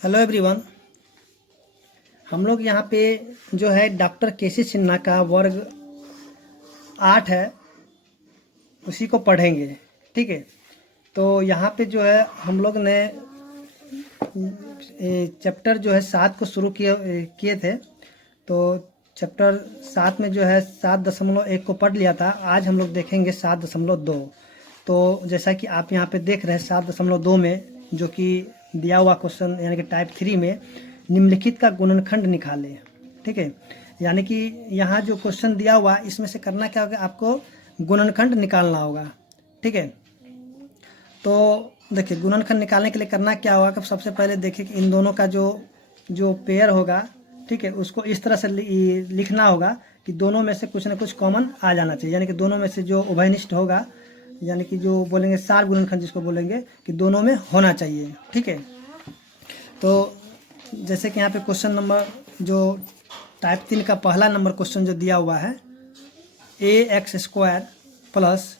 Hello everyone. हम लोग यहाँ पे जो है डॉक्टर केसी सिन्हा का वर्ग 8 है, उसी को पढ़ेंगे। ठीक है, तो यहाँ पे जो है हम लोग ने चैप्टर जो है 7 को शुरू किए थे। तो चैप्टर 7 में जो है 7.1 को पढ़ लिया था। आज हम लोग देखेंगे 7.2। तो जैसा कि आप यहाँ पे देख रहे हैं 7.2 में जो कि दिया हुआ क्वेश्चन यानी कि टाइप 3 में निम्नलिखित का गुणनखंड निकालें। ठीक है, यानी कि यहाँ जो क्वेश्चन दिया हुआ इसमें से करना क्या होगा, आपको गुणनखंड निकालना होगा। ठीक है, तो देखिए गुणनखंड निकालने के लिए करना क्या होगा कि सबसे पहले देखिए कि इन दोनों का जो पेयर होगा, ठीक है, उसको इस तरह से लिखना होगा कि दोनों में से कुछ ना कुछ कॉमन आ जाना चाहिए। यानी कि दोनों में से जो उभयनिष्ठ होगा, यानी कि जो बोलेंगे सार गुणनखंड जिसको बोलेंगे, कि दोनों में होना चाहिए। ठीक है, तो जैसे कि यहाँ पे क्वेश्चन नंबर जो टाइप 3 का पहला नंबर क्वेश्चन जो दिया हुआ है, ax² plus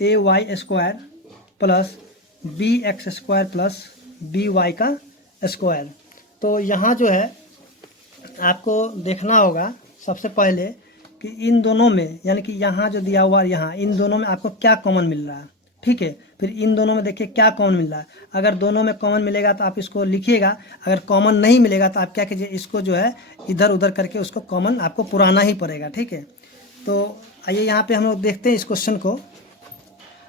ay² plus bx² plus by का स्क्वायर। तो यहाँ जो है आपको देखना होगा सबसे पहले कि इन दोनों में, यानी कि यहाँ जो दिया हुआ यहाँ इन दोनों में आपको क्या कॉमन मिल रहा है। ठीक है, फिर इन दोनों में देखिए क्या कॉमन मिल रहा है। अगर दोनों में कॉमन मिलेगा तो आप इसको लिखिएगा, अगर कॉमन नहीं मिलेगा तो आप क्या कीजिए, इसको जो है इधर उधर करके उसको कॉमन आपको पुराना ही पड़ेगा। ठीक है, तो आइए यहाँ पे हम लोग देखते हैं इस क्वेश्चन को।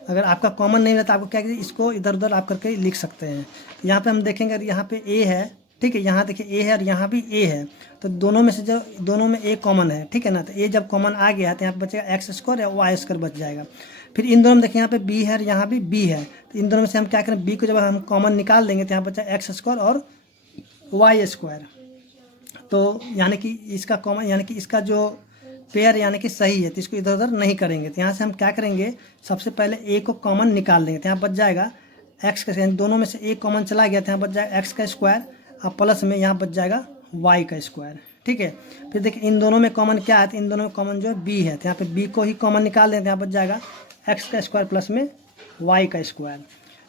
अगर आपका कॉमन नहीं रहता आपको क्या कीजिए, इसको इधर उधर आप करके लिख सकते हैं। यहाँ पे हम देखेंगे अगर यहाँ पे ए है, ठीक है, यहाँ देखिए ए है और यहाँ भी ए है, तो दोनों में से जो दोनों में ए कॉमन है, ठीक है ना, तो ए जब कॉमन आ गया तो यहाँ पे बचेगा x² या y² बच जाएगा। फिर इन दोनों में देखिए यहाँ पे बी है और यहाँ भी बी है, तो इन दोनों में से हम क्या करें, बी को जब हम कॉमन निकाल देंगे तो यहाँ बचा x² और y²। तो यानी कि इसका कॉमन यानी कि इसका जो पेयर यानी कि सही है, तो इसको इधर उधर नहीं करेंगे। तो यहाँ से हम क्या करेंगे, सबसे पहले ए को कॉमन निकाल देंगे, तो यहाँ बच जाएगा एक्स का, दोनों में से ए कॉमन चला गया तो यहाँ बच जाएगा एक्स का स्क्वायर और प्लस में यहाँ बच जाएगा वाई का स्क्वायर। ठीक है, फिर देखिए इन दोनों में कॉमन क्या है, तो इन दोनों में कॉमन जो है बी है, तो यहाँ पे बी को ही कॉमन निकाल दें तो यहाँ बच जाएगा एक्स का स्क्वायर प्लस में वाई का स्क्वायर।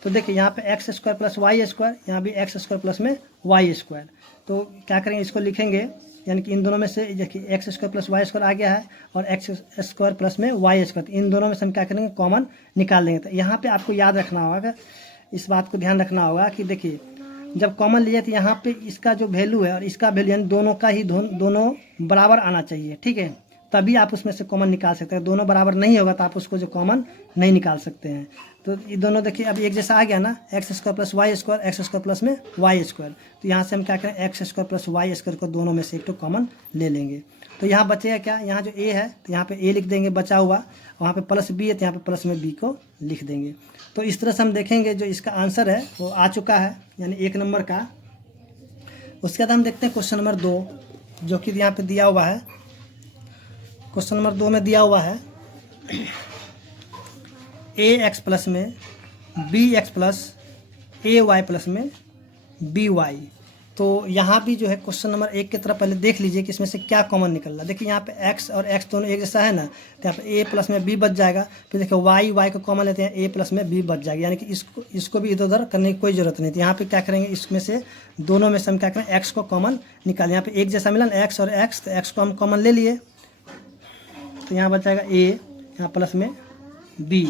तो देखिए यहाँ पे x² प्लस y², यहाँ भी x² प्लस में y²। तो क्या करेंगे, इसको लिखेंगे, यानी कि इन दोनों में से देखिए x² प्लस y² आ गया है और x² प्लस में y², इन दोनों में से हम क्या करेंगे, कॉमन निकाल देंगे। तो यहाँ पे आपको याद रखना होगा, इस बात को ध्यान रखना होगा कि देखिए जब कॉमन लिए तो यहाँ पे इसका जो वैल्यू है और इसका वैल्यू यानी दोनों का ही दोनों बराबर आना चाहिए। ठीक है, तभी आप उसमें से कॉमन निकाल सकते हैं। दोनों बराबर नहीं होगा तो आप उसको जो कॉमन नहीं निकाल सकते हैं। तो ये दोनों देखिए अब एक जैसा आ गया ना, x² plus y² x² plus में y²। तो यहाँ से हम क्या करें, x² प्लस y² को दोनों में से एक तो कॉमन ले लेंगे। तो यहाँ बचेगा क्या, यहाँ जो a है तो यहाँ पे a लिख देंगे बचा हुआ, वहाँ पे प्लस b है तो यहाँ पे प्लस में b को लिख देंगे। तो इस तरह से हम देखेंगे जो इसका आंसर है वो आ चुका है, यानी 1 नंबर का। उसके बाद हम देखते हैं क्वेश्चन नंबर 2 जो कि यहाँ पे दिया हुआ है। क्वेश्चन नंबर 2 में दिया हुआ है ax प्लस में bx प्लस ay प्लस में by। तो यहाँ भी जो है क्वेश्चन नंबर 1 की तरफ पहले देख लीजिए कि इसमें से क्या कॉमन निकल रहा है। देखिए यहाँ पे x और x दोनों एक जैसा है ना, तो यहाँ पे a प्लस में b बच जाएगा। फिर देखिए y को कॉमन लेते हैं, a प्लस में b बच जाएगा, यानी कि इसको भी इधर उधर करने की कोई ज़रूरत नहीं। तो यहाँ पे क्या करेंगे, इसमें से दोनों में से हम क्या करें, x को कॉमन निकालें। यहाँ पे एक जैसा मिला ना x और x, तो x को हम कॉमन ले लिए, तो यहाँ बच जाएगा a, यहाँ प्लस में b।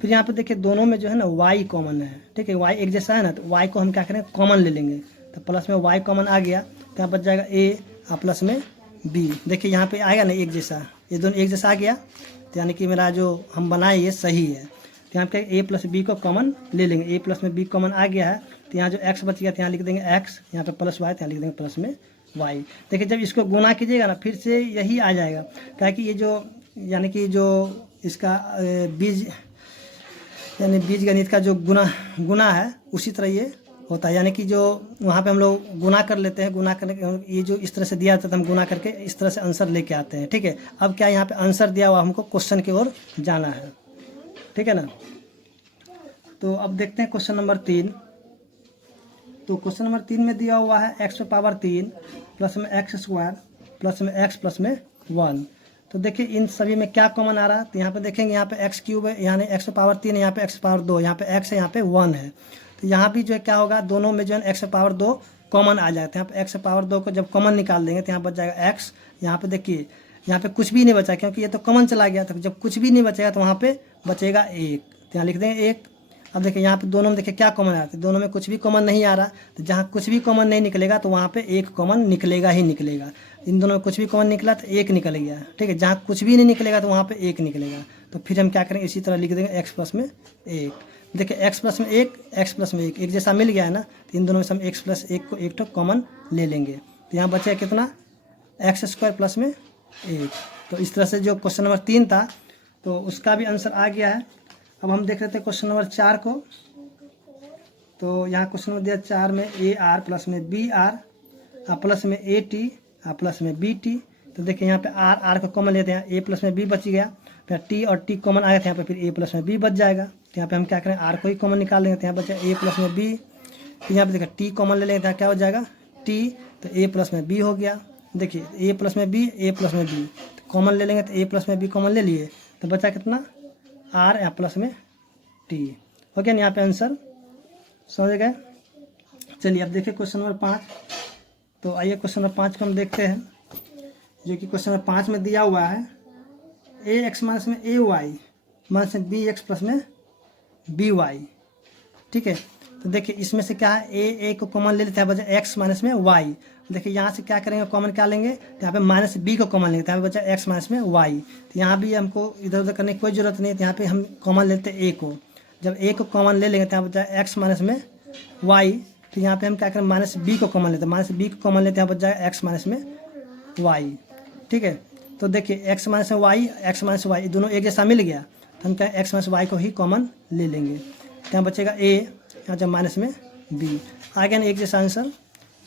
फिर यहाँ पे देखिए दोनों में जो है ना y कॉमन है, ठीक है, y एक जैसा है ना, तो y को हम क्या करेंगे, कॉमन ले लेंगे। तो प्लस में y कॉमन आ गया तो यहाँ बच जाएगा a और प्लस में b। देखिए यहाँ पे आएगा ना एक जैसा, ये दोनों एक जैसा आ गया, तो यानी कि मेरा जो हम बनाए ये सही है। तो यहाँ पे a प्लस b को कॉमन ले लेंगे, a प्लस में b कॉमन आ गया है, तो यहाँ जो x बच गया तो यहाँ लिख देंगे x, यहाँ पे प्लस y तो यहाँ लिख देंगे प्लस में y। देखिए जब इसको गुना कीजिएगा ना फिर से यही आ जाएगा, क्या कि ये जो यानी कि जो इसका बीज यानी बीज गणित का जो गुना है उसी तरह ये होता है। यानी कि जो वहाँ पे हम लोग गुना कर लेते हैं, गुना करने के ये जो इस तरह से दिया जाता है तो हम गुना करके इस तरह से आंसर लेके आते हैं। ठीक है, अब क्या यहाँ पे आंसर दिया हुआ, हमको क्वेश्चन की ओर जाना है। ठीक है ना, तो अब देखते हैं क्वेश्चन नंबर 3। तो क्वेश्चन नंबर 3 में दिया हुआ है x³ प्लस में x² प्लस में x प्लस में 1। तो देखिए इन सभी में क्या कॉमन आ रहा है, तो यहाँ पे देखेंगे यहाँ पे x³ है, यहाँ x⁻3 है, यहाँ पे x⁻2, यहाँ पे x है, यहाँ पे 1 है। तो यहाँ भी जो है क्या होगा, दोनों में जो है x⁻2 कॉमन आ जाता है। यहाँ पे एक्स पावर 2 को जब कॉमन निकाल देंगे तो यहाँ बच जाएगा एक्स। यहाँ पे देखिए यहाँ पे कुछ भी नहीं बचा क्योंकि ये तो कॉमन चला गया, तो जब कुछ भी नहीं बचेगा तो वहाँ पे बचेगा 1, तो यहाँ लिख देंगे 1। अब देखिए यहाँ पे दोनों में देखिए क्या कॉमन आ रहा है, दोनों में कुछ भी कॉमन नहीं आ रहा, तो जहाँ कुछ भी कॉमन नहीं निकलेगा तो वहाँ पे 1 कॉमन निकलेगा ही निकलेगा। इन दोनों में कुछ भी कॉमन निकला तो 1 निकल गया, ठीक है। जहाँ कुछ भी नहीं निकलेगा तो वहाँ पे 1 निकलेगा, तो फिर हम क्या करेंगे, इसी तरह लिख देंगे x प्लस में 1। देखिए x प्लस में 1, x प्लस में 1 एक जैसा मिल गया है ना, तो इन दोनों में से हम x प्लस 1 को एक तो कॉमन ले लेंगे, तो यहाँ बचेगा कितना, एक्स स्क्वायर प्लस में 1। तो इस तरह से जो क्वेश्चन नंबर 3 था तो उसका भी आंसर आ गया है। अब हम देख लेते हैं क्वेश्चन नंबर 4 को। तो यहाँ क्वेश्चन नंबर दिया 4 में ए आर प्लस में बी आर प्लस में ए टी प्लस में बी टी। तो देखिए यहाँ पे आर को कॉमन लेते हैं, ए प्लस में बी बच गया, फिर टी और टी कॉमन आया था यहाँ पे, फिर ए प्लस में बी बच जाएगा। तो यहाँ पे हम क्या करें, आर को ही कॉमन निकाल लेंगे, तो यहाँ बचा ए प्लस में बी। फिर यहाँ पे देखिए टी कॉमन ले लेंगे तो क्या हो जाएगा टी, तो ए प्लस में बी हो गया। देखिए ए प्लस में बी, ए प्लस में बी कॉमन ले लेंगे, तो ए प्लस में बी कॉमन ले लिए, तो बचा कितना आर या प्लस में टी हो गया। यहाँ पे आंसर समझ गए। चलिए अब देखिए क्वेश्चन नंबर 5। तो आइए क्वेश्चन नंबर 5 को हम देखते हैं, जो कि क्वेश्चन नंबर 5 में दिया हुआ है ए एक्स माइनस में ए वाई माइनस में बी एक्स प्लस में बी वाई, ठीक है। तो देखिए इसमें से क्या है, ए को कॉमन ले लेते हैं, बचा एक्स माइनस में वाई। देखिए यहाँ से क्या करेंगे, कॉमन क्या लेंगे, तो यहाँ पे माइनस बी को कॉमन लेंगे, तो यहाँ पे बचा एक्स माइनस में वाई। तो यहाँ भी हमको इधर उधर करने की कोई ज़रूरत नहीं है, तो यहाँ पे हम कॉमन लेते हैं ए को। जब ए को कॉमन ले लेंगे तो यहाँ बचा एक्स माइनस में वाई। तो यहाँ पे हम क्या करें, माइनस बी को कॉमन लेते हैं, माइनस बी को कॉमन लेते हैं, यहाँ बच जाएगा एक्स माइनस में वाई, ठीक है। तो देखिए एक्स माइनस में वाई, एक्स माइनस वाई दोनों एक जैसा मिल गया, तो हम क्या एक्स माइनस वाई को ही कॉमन ले लेंगे, तो यहाँ बचेगा ए, यहाँ जब माइनस में बी आ गया ना एक जैसा आंसर।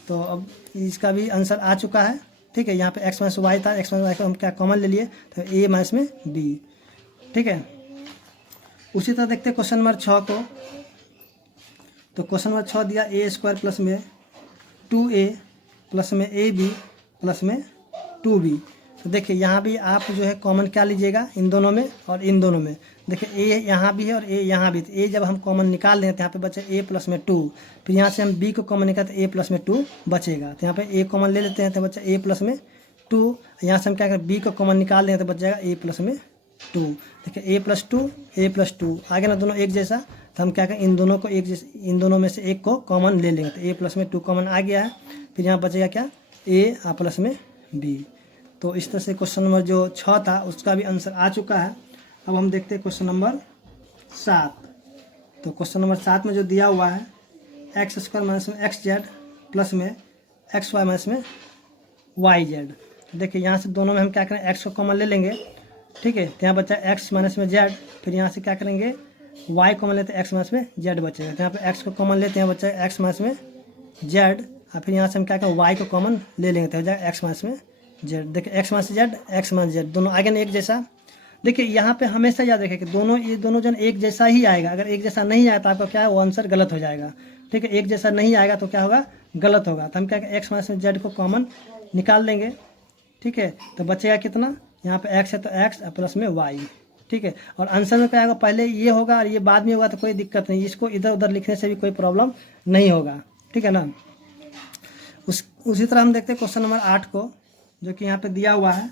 तो अब इसका भी आंसर आ चुका है, ठीक है। यहाँ पे एक्स माइनस वाई था, एक्स माइनस वाई को हम क्या कॉमन ले लिए, तो ए माइनस में बी, ठीक है। उसी तरह देखते हैं क्वेश्चन नंबर 6 को। तो क्वेश्चन नंबर 6 दिया ए स्क्वायर प्लस में 2a प्लस में ए बी प्लस में 2b। तो देखिए यहाँ भी आप जो है कॉमन क्या लीजिएगा, इन दोनों में और इन दोनों में। देखिए ए यहाँ भी है और ए यहाँ भी, तो ए जब हम कॉमन निकाल दें तो यहाँ पे बचे ए प्लस में 2, फिर यहाँ से हम बी को कॉमन निकालते ए प्लस में 2 बचेगा, तो यहाँ पे ए कॉमन ले लेते हैं तो बच्चा ए प्लस में 2। यहाँ से हम क्या करें, बी को कॉमन निकाल दें तो बच जाएगा ए प्लस में 2। देखिए ए प्लस 2, ए प्लस 2 आ गया ना दोनों एक जैसा, तो हम क्या करें, इन दोनों को एक जैसे, इन दोनों में से एक को कॉमन ले लेंगे, तो ए प्लस में 2 कॉमन आ गया है। फिर यहाँ बचेगा क्या, ए प्लस में बी। तो इस तरह से क्वेश्चन नंबर जो 6 था उसका भी आंसर आ चुका है। अब हम देखते हैं क्वेश्चन नंबर 7। तो क्वेश्चन नंबर 7 में जो दिया हुआ है एक्स स्क्वायर माइनस में एक्स जेड प्लस में एक्स वाई माइनस में वाई जेड। देखिए यहाँ से दोनों में हम क्या करें, एक्स को कॉमन ले लेंगे, ठीक है। तो यहाँ बचा एक्स माइनस में जेड, फिर यहाँ से क्या करेंगे, वाई कॉमन लेते हैं, एक्स माइनस में जेड बचेगा। तो यहाँ पे एक्स को कॉमन लेते हैं, बचा एक्स माइनस में जेड, और फिर यहाँ से हम क्या करें, वाई को कॉमन ले लेंगे, तो हो जाएगा एक्स माइनस में जेड। देखिए x minus Z, x minus Z दोनों आगे ना एक जैसा। देखिए यहाँ पे हमेशा याद रखें कि ये दोनों जन एक जैसा ही आएगा। अगर एक जैसा नहीं आया तो आपका क्या है, वो आंसर गलत हो जाएगा, ठीक है। एक जैसा नहीं आएगा तो क्या होगा, गलत होगा। तो हम क्या एक्स माइनस में जेड को कॉमन निकाल लेंगे, ठीक है। तो बचेगा कितना, यहाँ पे एक्स है तो एक्स प्लस में वाई, ठीक है। और आंसर में क्या होगा, पहले ये होगा और ये बाद में होगा, तो कोई दिक्कत नहीं, इसको इधर उधर लिखने से भी कोई प्रॉब्लम नहीं होगा, ठीक है ना। उसी तरह हम देखते हैं क्वेश्चन नंबर 8 को, जो कि यहाँ पे दिया हुआ है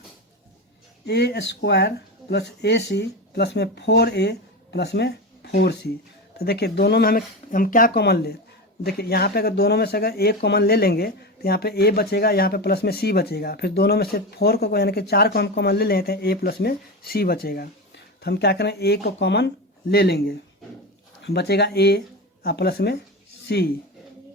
ए स्क्वायर प्लस ए सी प्लस में 4a प्लस में 4c। तो देखिए दोनों में हम क्या कॉमन ले, देखिए यहाँ पे अगर दोनों में से अगर ए कॉमन ले लेंगे तो यहाँ पे ए बचेगा, यहाँ पे प्लस में सी बचेगा। फिर दोनों में से 4 को यानी कि 4 को हम कॉमन ले लेते हैं, ए प्लस में सी बचेगा। तो हम क्या करें, ए को कॉमन ले लेंगे, बचेगा ए प्लस में सी,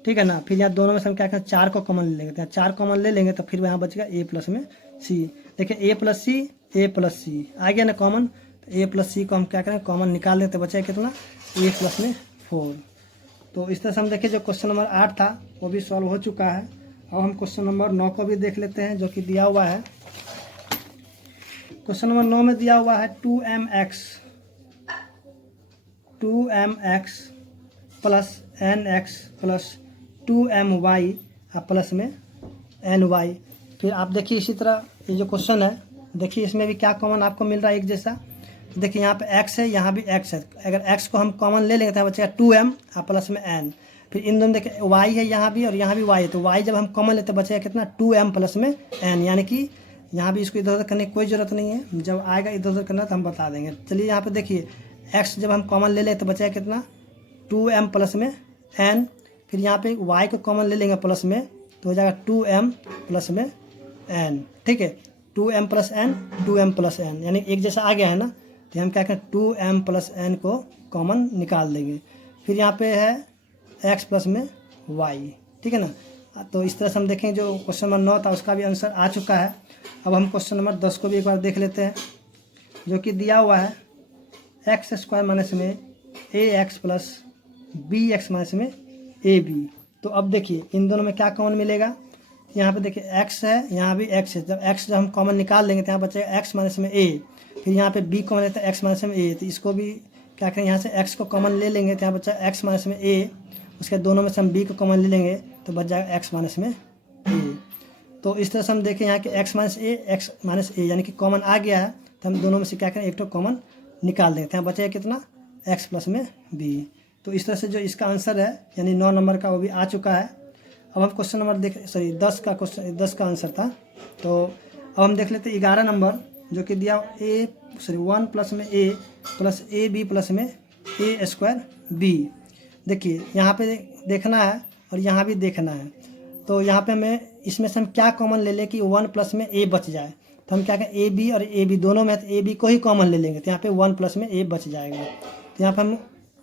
ठीक है ना। फिर यहाँ दोनों में से हम क्या करें, 4 को कॉमन ले लेंगे, तो 4 कॉमन ले लेंगे तो फिर यहाँ बचेगा ए प्लस में सी। देखिए ए प्लस सी, ए प्लस सी आ गया ना कॉमन, तो ए प्लस सी को हम क्या करें, कॉमन निकाल लें, तो बचेगा कितना, ए प्लस में 4। तो इस तरह से हम देखिए जो क्वेश्चन नंबर 8 था वो भी सॉल्व हो चुका है। अब हम क्वेश्चन नंबर 9 को भी देख लेते हैं, जो कि दिया हुआ है। क्वेश्चन नंबर 9 में दिया हुआ है 2mx plus nx plus 2my plus में ny। फिर आप देखिए इसी तरह ये जो क्वेश्चन है, देखिए इसमें भी क्या कॉमन आपको मिल रहा है एक जैसा। देखिए यहाँ पे x है, यहाँ भी x है। अगर x को हम कॉमन ले लेंगे तो बचेगा 2m प्लस में n। फिर इन दोनों देखिए y है यहाँ भी और यहाँ भी y है, तो y जब हम कॉमन लेते बचेगा कितना 2m प्लस में n, यानी कि यहाँ भी इसको इधर उधर करने की कोई ज़रूरत नहीं है, जब आएगा इधर उधर करना तो हम बता देंगे। चलिए यहाँ पे देखिए x जब हम कॉमन ले लें तो बचेगा कितना 2m प्लस में n, फिर यहाँ पे y को कॉमन ले लेंगे प्लस में तो हो जाएगा 2m प्लस में n, ठीक है 2m plus n 2m plus n, यानी एक जैसा आ गया है ना, तो हम क्या करें 2m प्लस n को कॉमन निकाल देंगे। फिर यहाँ पे है x प्लस में y, ठीक है ना। तो इस तरह से हम देखें जो क्वेश्चन नंबर 9 था उसका भी आंसर आ चुका है। अब हम क्वेश्चन नंबर 10 को भी एक बार देख लेते हैं, जो कि दिया हुआ है एक्स स्क्वायर माइनस में A X plus B X minus में ए बी। तो अब देखिए इन दोनों में क्या कॉमन मिलेगा, यहाँ पे देखिए x है, यहाँ भी x है, जब x जब हम कॉमन निकाल लेंगे तो यहाँ बचेगा x माइनस में a, फिर यहाँ पे b कॉमन लेते हैं x माइनस में a, तो इसको भी क्या करें यहाँ से x को कॉमन ले लेंगे तो यहाँ बचा x माइनस में a, उसके दोनों में से हम b को कॉमन ले लेंगे तो बच जाएगा x माइनस में a। तो इस तरह से हम देखें यहाँ कि x माइनस a यानी कि कॉमन आ गया है, तो हम दोनों में से क्या करें एक तो कॉमन निकाल देंगे, तो यहाँ बचेगा कितना x प्लस में b। तो इस तरह से जो इसका आंसर है यानी 9 नंबर का वो भी आ चुका है। अब हम क्वेश्चन नंबर 10 का आंसर था, तो अब हम देख लेते हैं 11 नंबर, जो कि दिया 1 प्लस में a plus A B plus में ए स्क्वायर बी। देखिए यहाँ पे देखना है और यहाँ भी देखना है, तो यहाँ पे हमें इसमें से हम क्या कॉमन ले लें कि 1 प्लस में a बच जाए, तो हम क्या करें ए बी और ए बी दोनों में ए बी को ही कॉमन ले लेंगे, तो यहाँ पे 1 प्लस में a बच जाएगा। तो यहाँ पे हम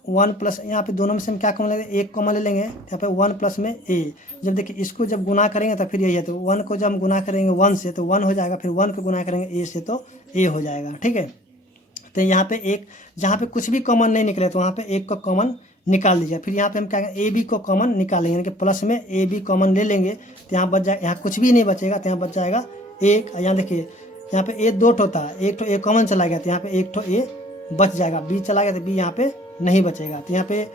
1 प्लस यहाँ पे दोनों में से हम क्या कॉमन लेंगे, एक कॉमन ले लेंगे, यहाँ पे 1 प्लस में a। जब देखिए इसको जब गुना करेंगे तो फिर यही है, तो 1 को जब हम गुना करेंगे 1 से तो 1 हो जाएगा, फिर 1 को गुना करेंगे a से तो a हो जाएगा, ठीक है। तो यहाँ पे एक जहाँ पे कुछ भी कॉमन नहीं निकले तो वहाँ पे एक को कॉमन निकाल लीजिए। फिर यहाँ पे हम क्या करेंगे ए बी को कॉमन निकालेंगे, यानी कि प्लस में ए बी कॉमन ले लेंगे तो यहाँ बच जाएगा, यहाँ कुछ भी नहीं बचेगा तो यहाँ बच जाएगा एक। यहाँ देखिए यहाँ पे ए 2 ठो था, एक तो ए कॉमन चला गया तो यहाँ पे एक तो ए बच जाएगा, बी चला गया तो बी यहाँ पे नहीं बचेगा। तो यहाँ पे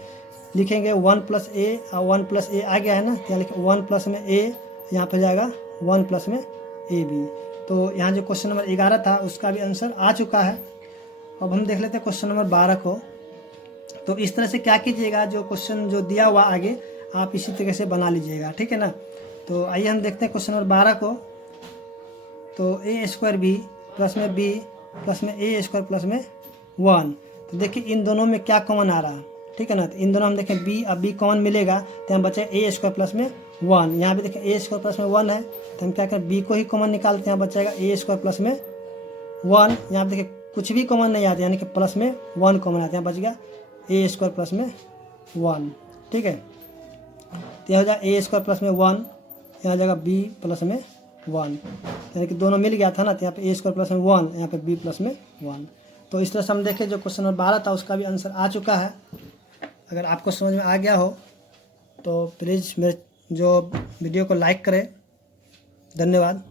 लिखेंगे 1 प्लस ए और 1 प्लस ए आ गया है ना, तो यहाँ लिखे 1 प्लस में ए, यहाँ पे जाएगा 1 प्लस में ए बी। तो यहाँ जो क्वेश्चन नंबर 11 था उसका भी आंसर आ चुका है। अब हम देख लेते हैं क्वेश्चन नंबर 12 को। तो इस तरह से क्या कीजिएगा, जो क्वेश्चन जो दिया हुआ आगे आप इसी तरीके से बना लीजिएगा, ठीक है ना। तो आइए हम देखते हैं क्वेश्चन नंबर 12 को। तो ए स्क्वायर बी प्लस में बी प्लस में ए स्क्वायर प्लस में 1। तो देखिए इन दोनों में क्या कॉमन आ रहा है, ठीक है ना। तो इन दोनों हम देखें बी, अब बी कॉमन मिलेगा तो यहाँ बचे ए स्क्वायर प्लस में 1। यहाँ भी देखें ए स्क्वायर प्लस में 1 है, तो हम क्या करें बी को ही कॉमन निकालते हैं, यहाँ बचेगा ए स्क्वायर प्लस में 1। यहाँ पे देखिए कुछ भी कॉमन नहीं आता, यानी कि प्लस में 1 कॉमन आता है, यहाँ बच गया ए स्क्वायर प्लस में 1, ठीक है। तो यह हो जाएगा ए स्क्वायर प्लस में 1, यहाँ जाएगा बी प्लस में 1, यानी कि दोनों मिल गया था ना, तो यहाँ पे ए स्क्वायर प्लस में 1, यहाँ पे बी प्लस में 1। तो इस तरह से हम देखें जो क्वेश्चन नंबर 12 था उसका भी आंसर आ चुका है। अगर आपको समझ में आ गया हो तो प्लीज़ मेरे जो वीडियो को लाइक करें। धन्यवाद।